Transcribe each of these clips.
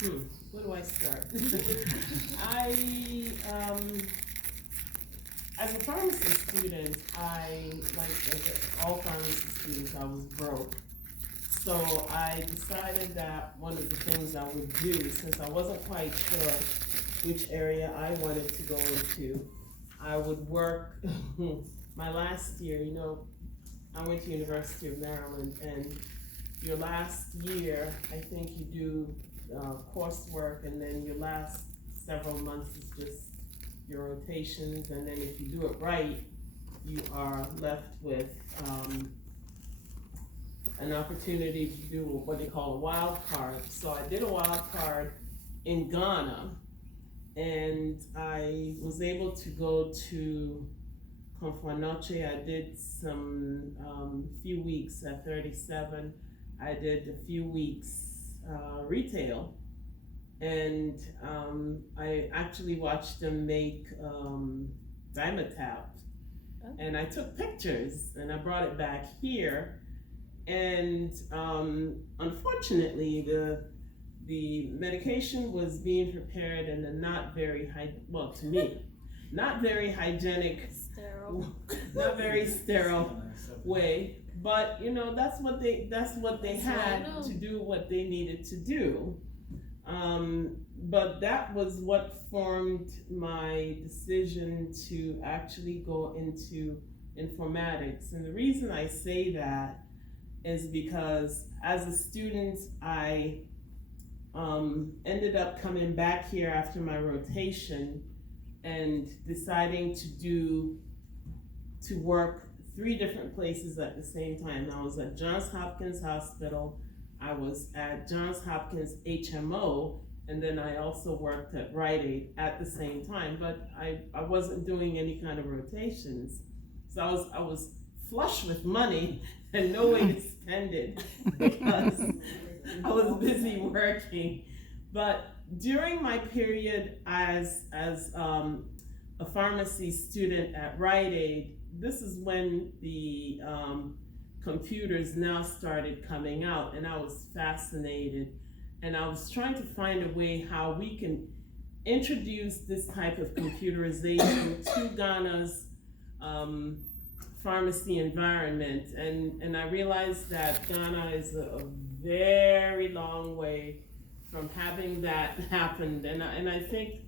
Where do I start? I, as a pharmacy student, as all pharmacy students, I was broke. So I decided that one of the things I would do, since I wasn't quite sure which area I wanted to go into, I would work. My last year, I went to University of Maryland, and your last year, I think you do coursework, and then your last several months is just your rotations, and then if you do it right, you are left with an opportunity to do what they call a wild card. So I did a wild card in Ghana, and I was able to go to Confanoche. I did some few weeks at 37. I did a few weeks retail, and I actually watched them make Dimetap, and I took pictures and I brought it back here. And unfortunately, the medication was being prepared in a not very to me, not very hygienic, not very sterile way. But that's what they had to do what they needed to do. But that was what formed my decision to actually go into informatics. And the reason I say that is because as a student, I ended up coming back here after my rotation and deciding to work 3 different places at the same time. I was at Johns Hopkins Hospital, I was at Johns Hopkins HMO, and then I also worked at Rite Aid at the same time, but I wasn't doing any kind of rotations. So I was flush with money and no way to spend it because I was busy working. But during my period as a pharmacy student at Rite Aid, this is when the computers now started coming out, and I was fascinated, and I was trying to find a way how we can introduce this type of computerization to Ghana's pharmacy environment, and I realized that Ghana is a very long way from having that happen, and I think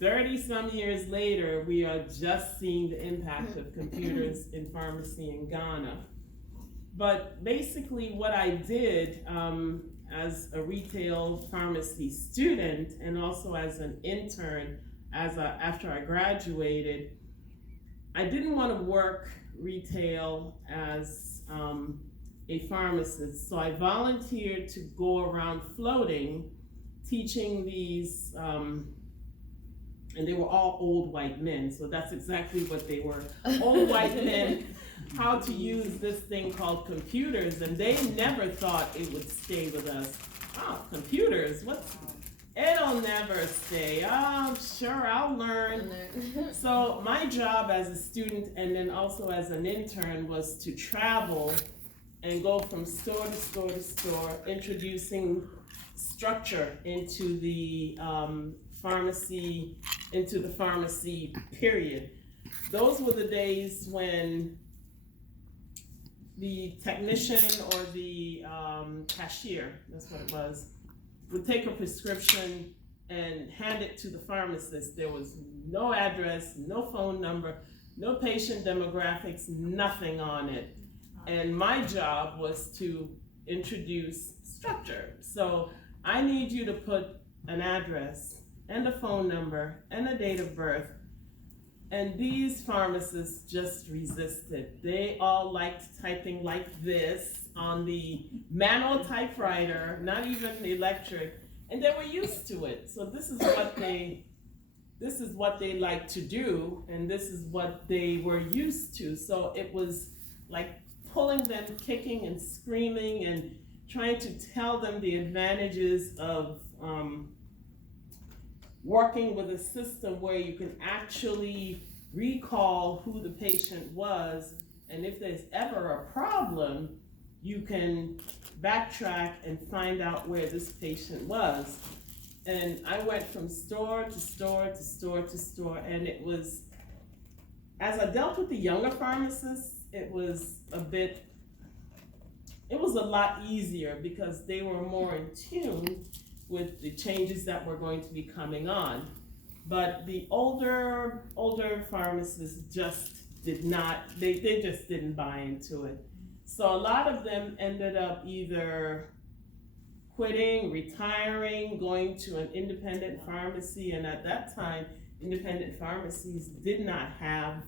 30 some years later, we are just seeing the impact of computers in pharmacy in Ghana. But basically what I did as a retail pharmacy student and also as an intern after I graduated, I didn't want to work retail as a pharmacist. So I volunteered to go around floating, teaching these and they were all old white men, so that's exactly what they were. Old white men, how to use this thing called computers, and they never thought it would stay with us. Oh, computers, it'll never stay. Oh, sure, I'll learn. So my job as a student and then also as an intern was to travel and go from store to store to store, introducing structure into the pharmacy period. Those were the days when the technician or the cashier, that's what it was, would take a prescription and hand it to the pharmacist. There was no address, no phone number, no patient demographics, nothing on it. And my job was to introduce structure. So I need you to put an address and a phone number and a date of birth. And these pharmacists just resisted. They all liked typing like this on the manual typewriter, not even electric, and they were used to it. So this is what they like to do, and this is what they were used to. So it was like pulling them, kicking and screaming and trying to tell them the advantages of working with a system where you can actually recall who the patient was, and if there's ever a problem, you can backtrack and find out where this patient was. And I went from store to store to store to store, and it was, as I dealt with the younger pharmacists, it was a lot easier because they were more in tune with the changes that were going to be coming on. But the older pharmacists just did not, they just didn't buy into it. So a lot of them ended up either quitting, retiring, going to an independent pharmacy, and at that time, independent pharmacies did not have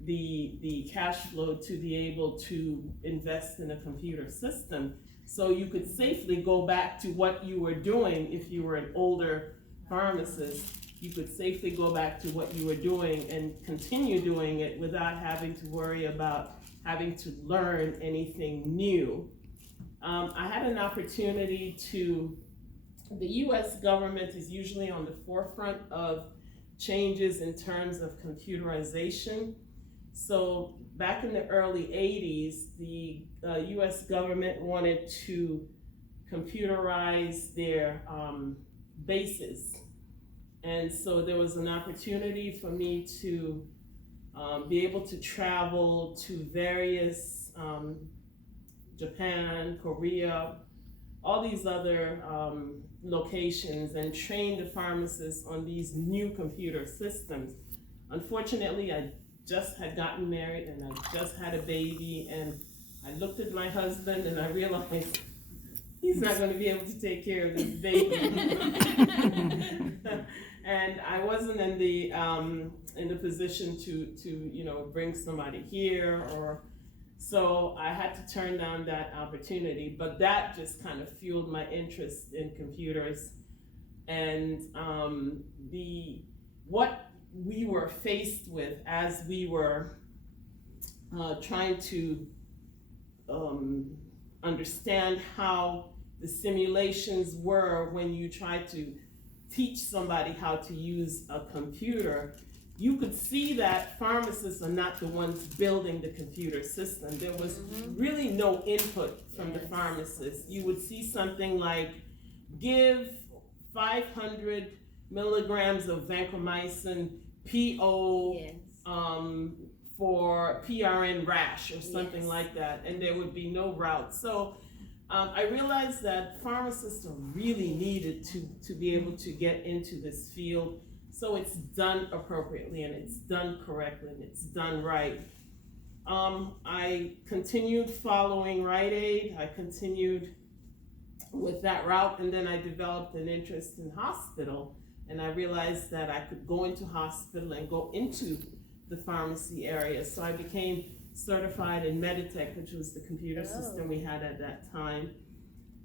the cash flow to be able to invest in a computer system. So you could safely go back to what you were doing if you were an older pharmacist. You could safely go back to what you were doing and continue doing it without having to worry about having to learn anything new. I had an opportunity the US government is usually on the forefront of changes in terms of computerization. So back in the early 80s, the US government wanted to computerize their bases. And so there was an opportunity for me to be able to travel to various Japan, Korea, all these other locations and train the pharmacists on these new computer systems. Unfortunately, I just had gotten married and I just had a baby, and I looked at my husband and I realized he's not going to be able to take care of this baby. And I wasn't in the position to bring somebody here, or so I had to turn down that opportunity. But that just kind of fueled my interest in computers, and what we were faced with as we were trying to understand how the simulations were when you try to teach somebody how to use a computer. You could see that pharmacists are not the ones building the computer system. There was really no input from the pharmacists. You would see something like, give 500 milligrams of vancomycin PO for PRN rash or something like that, and there would be no route. So I realized that pharmacists are really needed to be able to get into this field, so it's done appropriately and it's done correctly and it's done right. I continued following Rite Aid. I continued with that route, and then I developed an interest in hospital, and I realized that I could go into hospital and go into the pharmacy area. So I became certified in Meditech, which was the computer system we had at that time.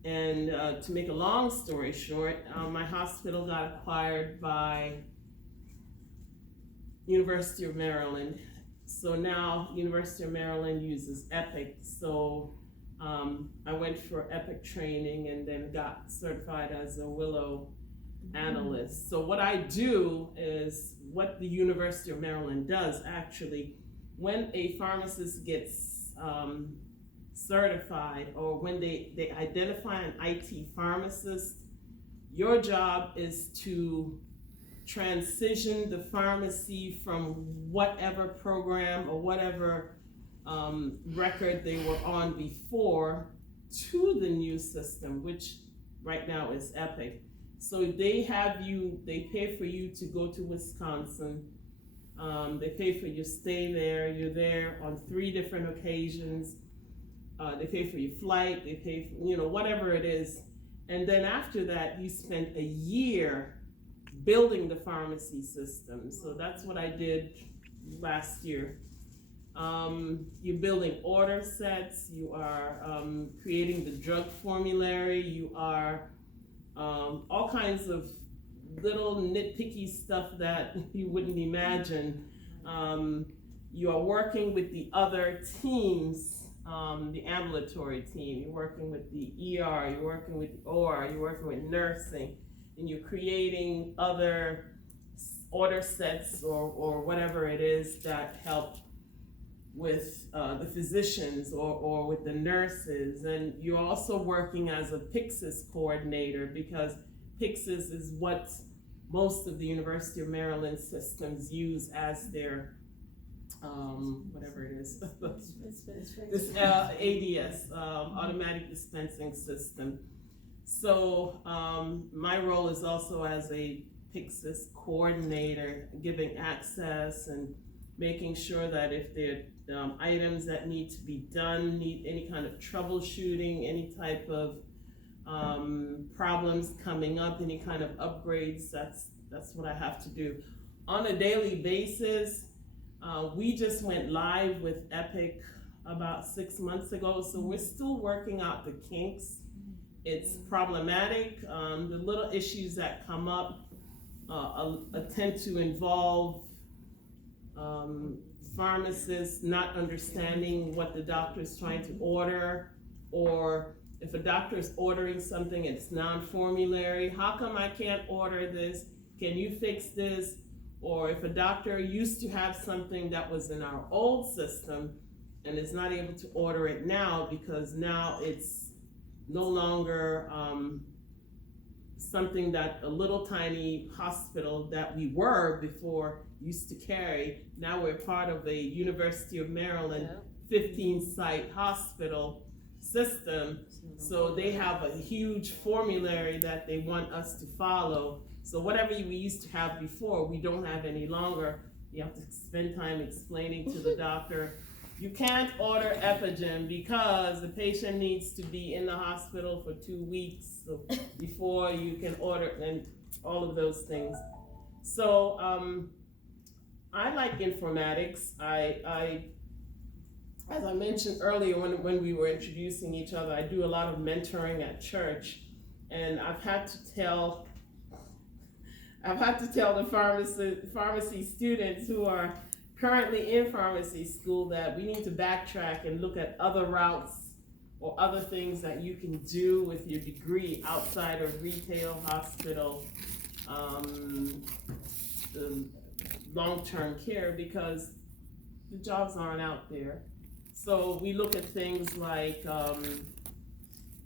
And to make a long story short, my hospital got acquired by University of Maryland. So now University of Maryland uses Epic. So I went for Epic training and then got certified as a Willow analyst. So what I do is what the University of Maryland does actually. When a pharmacist gets certified, or when they identify an IT pharmacist, your job is to transition the pharmacy from whatever program or whatever record they were on before to the new system, which right now is Epic. So they pay for you to go to Wisconsin. They pay for your stay there. You're there on 3 different occasions. They pay for your flight. They pay for, whatever it is. And then after that, you spend a year building the pharmacy system. So that's what I did last year. You're building order sets. You are creating the drug formulary. You are all kinds of little nitpicky stuff that you wouldn't imagine. You are working with the other teams, the ambulatory team. You're working with the ER, you're working with the OR, you're working with nursing, and you're creating other order sets or whatever it is that help with the physicians or with the nurses, and you're also working as a Pyxis coordinator, because Pyxis is what most of the University of Maryland systems use as their whatever it is, this ADS, automatic dispensing system. So my role is also as a Pyxis coordinator, giving access and making sure that if there are items that need to be done, need any kind of troubleshooting, any type of problems coming up, any kind of upgrades, that's what I have to do. On a daily basis, we just went live with Epic about 6 months ago, so we're still working out the kinks. It's problematic. The little issues that come up tend to involve pharmacists not understanding what the doctor is trying to order, or if a doctor is ordering something, it's non-formulary. How come I can't order this? Can you fix this? Or if a doctor used to have something that was in our old system and is not able to order it now because now it's no longer something that a little tiny hospital that we were before used to carry. Now we're part of a University of Maryland 15-site hospital system. So they have a huge formulary that they want us to follow. So whatever we used to have before, we don't have any longer. You have to spend time explaining to the doctor, you can't order Epigen because the patient needs to be in the hospital for 2 weeks before you can order, and all of those things. So I like informatics. I as I mentioned earlier when we were introducing each other, I do a lot of mentoring at church, and I've had to tell the pharmacy students who are currently in pharmacy school that we need to backtrack and look at other routes or other things that you can do with your degree outside of retail, hospital, long-term care, because the jobs aren't out there. So we look at things like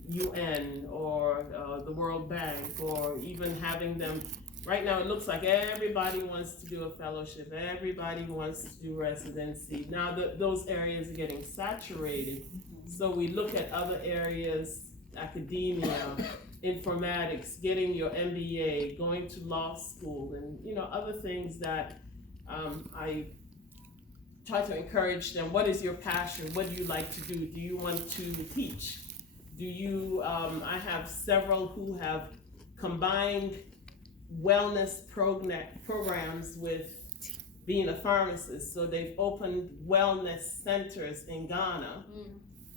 UN or the World Bank, or even having them. Right now it looks like everybody wants to do a fellowship, everybody wants to do residency. Now those areas are getting saturated. So we look at other areas, academia, informatics, getting your MBA, going to law school, and other things that I try to encourage them. What is your passion? What do you like to do? Do you want to teach? Do you, I have several who have combined wellness programs with being a pharmacist. So they've opened wellness centers in Ghana.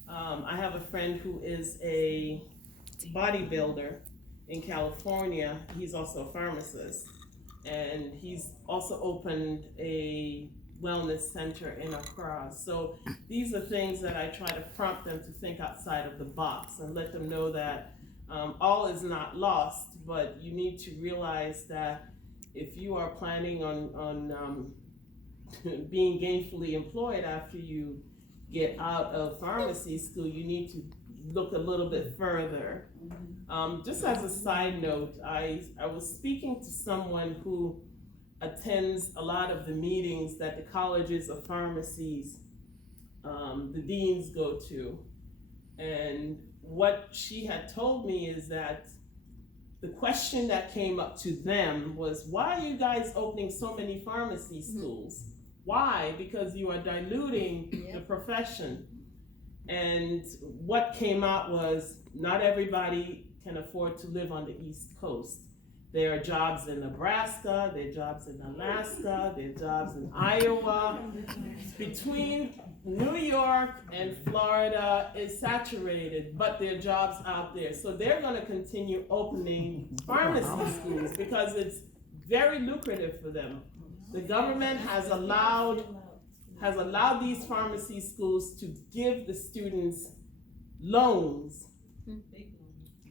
I have a friend who is a bodybuilder in California. He's also a pharmacist, and he's also opened a wellness center in Accra. So these are things that I try to prompt them to think outside of the box and let them know that all is not lost, but you need to realize that if you are planning on being gainfully employed after you get out of pharmacy school, you need to look a little bit further. Just as a side note, I was speaking to someone who attends a lot of the meetings that the colleges of pharmacies, the deans go to, and what she had told me is that the question that came up to them was, why are you guys opening so many pharmacy schools? Why? Because you are diluting the profession. And what came out was, not everybody can afford to live on the East Coast. There are jobs in Nebraska, there are jobs in Alaska, there are jobs in Iowa. Between New York and Florida is saturated, but there are jobs out there. So they're going to continue opening pharmacy schools because it's very lucrative for them. The government has allowed these pharmacy schools to give the students loans,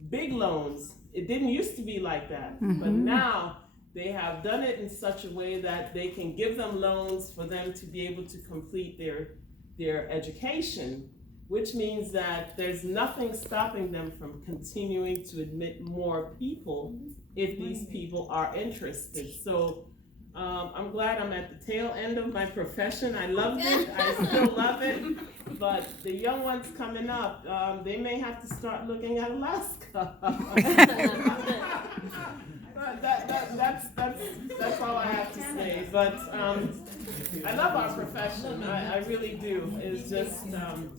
big loans. It didn't used to be like that, but now they have done it in such a way that they can give them loans for them to be able to complete their their education, which means that there's nothing stopping them from continuing to admit more people if these people are interested. So I'm glad I'm at the tail end of my profession. I loved it, I still love it, but the young ones coming up, they may have to start looking at Alaska. That's all I have to say. But I love our profession. I really do. It's just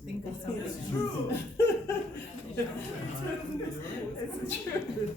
it's true. It's true.